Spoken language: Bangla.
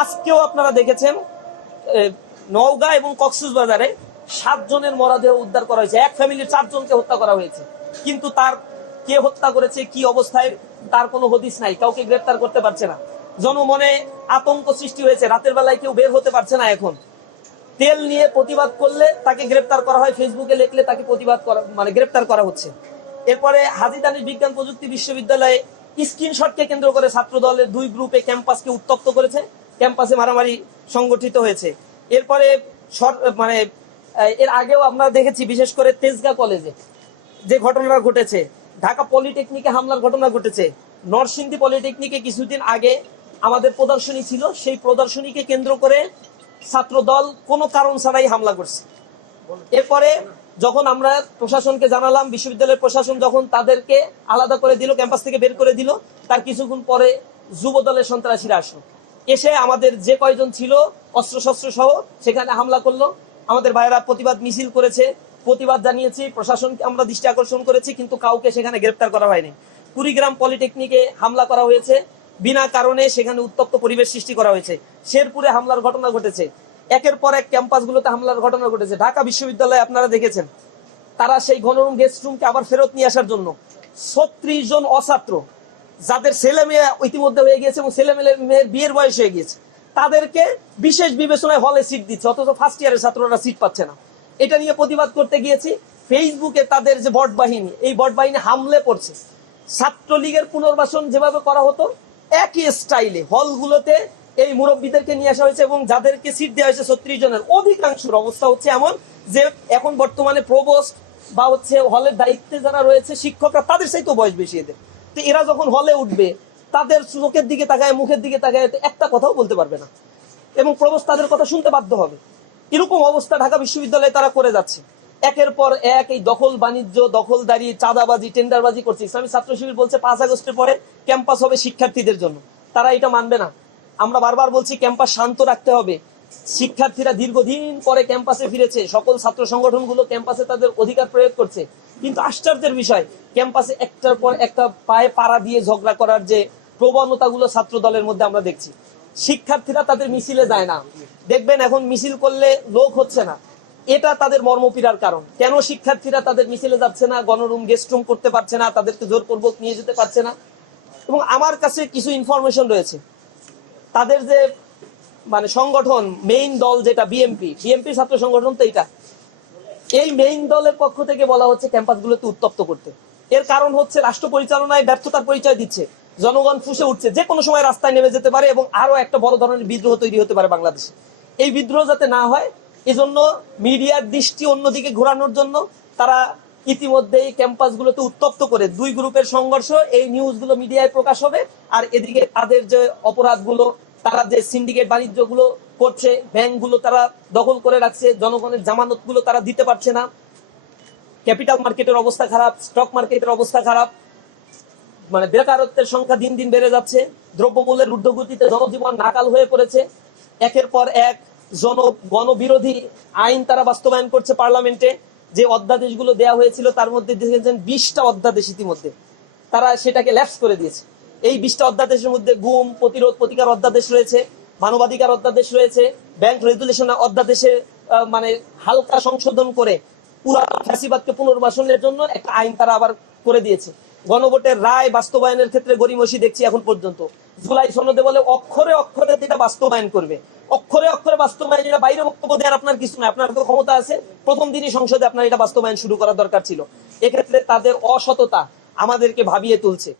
আজকেও আপনারা দেখেছেন নওগাঁ এবং কক্সবাজারে 7 জনের মরদেহ উদ্ধার করা হয়েছে। এক ফ্যামিলির 4 জনকে হত্যা করা হয়েছে, কিন্তু তার কে হত্যা করেছে, কি অবস্থায়, তার কোনো হদিস নাই, কাউকে গ্রেফতার করতে পারছে না। জনমনে আতঙ্ক সৃষ্টি হয়েছে, রাতের বেলায় কেউ বের হতে পারছে না। এখন তেল নিয়ে প্রতিবাদ করলে তাকে গ্রেফতার করা হয়, ফেসবুকে লিখলে তাকে প্রতিবাদ করা গ্রেফতার করা হচ্ছে। এরপরে হাজী দানিশ বিজ্ঞান প্রযুক্তি বিশ্ববিদ্যালয়ে স্ক্রিনশটকে কেন্দ্র করে ছাত্র দলের 2 গ্রুপে ক্যাম্পাসকে উত্তপ্ত করেছে, ক্যাম্পাসে মারামারি সংগঠিত হয়েছে। এরপরে এর আগেও আমরা দেখেছি, বিশেষ করে তেজগাঁ কলেজে যে ঘটনাটা ঘটেছে, ঢাকা পলিটেকনিকে হামলার ঘটনা ঘটেছে, নরসিংদী পলিটেকনিকে কিছুদিন আগে আমাদের প্রদর্শনী ছিল, সেই প্রদর্শনীকে কেন্দ্র করে ছাত্র দল কোনো কারণ ছাড়াই হামলা করছে। এরপরে যখন আমরা প্রশাসনকে জানালাম, বিশ্ববিদ্যালয়ের প্রশাসন যখন তাদেরকে আলাদা করে দিল, ক্যাম্পাস থেকে বের করে দিল, তার কিছুক্ষণ পরে যুব দলের সন্ত্রাসীরা আসলো, এসে আমাদের যে কয়জন ছিল অস্ত্রশস্ত্র সহ সেখানে হামলা করলো। আমাদের ভাইয়েরা প্রতিবাদ মিছিল করেছে, প্রতিবাদ জানিয়েছি, প্রশাসনকে আমরা দৃষ্টি আকর্ষণ করেছি, কিন্তু কাউকে সেখানে গ্রেফতার করা হয়নি। কুড়িগ্রাম পলিটেকনিকে হামলা করা হয়েছে, বিনা কারণে সেখানে উত্তপ্ত পরিবেশ সৃষ্টি করা হয়েছে। শেরপুরে হামলার ঘটনা ঘটেছে, একের পর এক ক্যাম্পাসগুলোতে হামলার ঘটনা ঘটেছে। ঢাকা বিশ্ববিদ্যালয়ে আপনারা দেখেছেন, তারা সেই গণরুম গেস্ট রুমকে আবার ফেরত নিয়ে আসার জন্য 36 জন অছাত্র, যাদের ছেলে মেয়ে ইতিমধ্যে হয়ে গিয়েছে এবং ছেলে মেয়ের বিয়ের বয়স হয়ে গিয়েছে, তাদেরকে বিশেষ বিবেচনায় হলে সিট দিচ্ছে, অথচ ফার্স্ট ইয়ারের ছাত্ররা সিট পাচ্ছে না। এটা নিয়ে প্রতিবাদ করতে গিয়েছি, ফেসবুকে তাদের যে বট বাহিনী, এই বট বাহিনী হামলে পড়ছে। ছাত্রলীগের পুনর্বাসন যেভাবে করা হতো একই স্টাইলে হলগুলোতে এই মুরব্বীদেরকে নিয়ে আসা হয়েছে এবং যাদেরকে সিট দেওয়া হয়েছে 36 জনের অধিকাংশের অবস্থা হচ্ছে এমন যে এখন বর্তমানে প্রভোস্ট বা হলের দায়িত্বে যারা রয়েছে শিক্ষকরা, তাদের চাইতেও বয়স বেশি এদের। তো এরা যখন হলে উঠবে, তাদের চোখের দিকে তাকায়, মুখের দিকে তাকায়, একটা কথাও বলতে পারবে না এবং প্রভোস্ট তাদের কথা শুনতে বাধ্য হবে। এরকম অবস্থা ঢাকা বিশ্ববিদ্যালয়ে তারা করে যাচ্ছে। একের পর এক এই দখল বাণিজ্য, দখলদারি, চাঁদাবাজি, টেন্ডারবাজি করছে। ইসলামী ছাত্র শিবির বলছে 5 আগস্টের পরে ক্যাম্পাস হবে শিক্ষার্থীদের জন্য, তারা এটা মানবে না। আমরা বারবার বলছি ক্যাম্পাস শান্ত রাখতে হবে। শিক্ষার্থীরা দীর্ঘদিন পরে ক্যাম্পাসে ফিরেছে, সকল ছাত্র সংগঠনগুলো ক্যাম্পাসে তাদের অধিকার প্রয়োগ করছে, কিন্তু আশ্চর্যের বিষয় ক্যাম্পাসে একটার পর একটা পায়ে পাড়া দিয়ে ঝগড়া করার যে প্রবণতাগুলো ছাত্র দলের মধ্যে আমরা দেখছি। শিক্ষার্থীরা তাদের মিছিলে যায় না, দেখবেন এখন মিছিল করলে লোক হচ্ছে না, এটা তাদের মর্মপীড়ার কারণ। কেন শিক্ষার্থীরা তাদের মিছিলে যাচ্ছে না, গণরুম গেস্ট রুম করতে পারছে না, তাদেরকে জোরপূর্বক নিয়ে যেতে পারছে না। এবং আমার কাছে কিছু ইনফরমেশন রয়েছে, তাদের যে সংগঠন মেইন দল যেটা বিএমপি ছাত্র সংগঠন, তো এই মেইন দলের পক্ষ থেকে বলা হচ্ছে ক্যাম্পাসগুলোতে উত্তপ্ত করতে। এর কারণ হচ্ছে রাষ্ট্র পরিচালনায় ব্যর্থতার পরিচয় দিচ্ছে, জনগণ ফুঁসে উঠছে, যে কোনো সময় রাস্তায় নেমে যেতে পারে এবং আরো একটা বড় ধরনের বিদ্রোহ তৈরি হতে পারে বাংলাদেশে। এই বিদ্রোহ যাতে না হয়, এজন্য মিডিয়ার দৃষ্টি অন্যদিকে ঘোরানোর জন্য তারা ইতিমধ্যেই ক্যাম্পাসগুলোতে উত্তপ্ত করে 2 গ্রুপের সংঘর্ষ, এই নিউজগুলো মিডিয়ায় প্রকাশ হবে। আর এদিকে তাদের যে অপরাধগুলো, তারা যে সিন্ডিকেট বাণিজ্যগুলো করছে, ব্যাংকগুলো তারা দখল করে রাখছে, জনগণের জামানতগুলো তারা দিতে পারছে না, ক্যাপিটাল মার্কেটের অবস্থা খারাপ, স্টক মার্কেটের অবস্থা খারাপ, বেকারত্বের সংখ্যা দিন দিন বেড়ে যাচ্ছে, দ্রব্যমূল্যের ঊর্ধ্বগতিতে জনজীবন নাকাল হয়ে পড়েছে। একের পর এক গণবিরোধী আইন তারা বাস্তবায়ন করছে পার্লামেন্টে। যে অধ্যাদেশগুলো দেওয়া হয়েছিল তার মধ্যে দেখেছেন 20টা অধ্যাদেশ ইতিমধ্যে তারা সেটাকে ল্যাপস করে দিয়েছে। এই 20টা অধ্যাদেশের মধ্যে গুম প্রতিরোধ প্রতিকার অধ্যাদেশ রয়েছে, মানবাধিকার অধ্যাদেশ রয়েছে, ব্যাংক রেগুলেশন অধ্যাদেশে হালকা সংশোধন করে পুরানো ফ্যাসিবাদকে পুনর্বাসনের জন্য একটা আইন তারা আবার করে দিয়েছে। গণভোটের রায় বাস্তবায়নের ক্ষেত্রে গড়িমসি দেখছি এখন পর্যন্ত। জুলাই সনদে বলে অক্ষরে অক্ষরে যেটা বাস্তবায়ন করবে, অক্ষরে অক্ষরে বাস্তবায়ন, এটা বাইরে বক্তব্য দেওয়ার আপনার কিছু না, আপনার তো ক্ষমতা আছে, প্রথম দিনই সংসদে আপনার এটা বাস্তবায়ন শুরু করার দরকার ছিল। এক্ষেত্রে তাদের অসততা আমাদেরকে ভাবিয়ে তুলছে।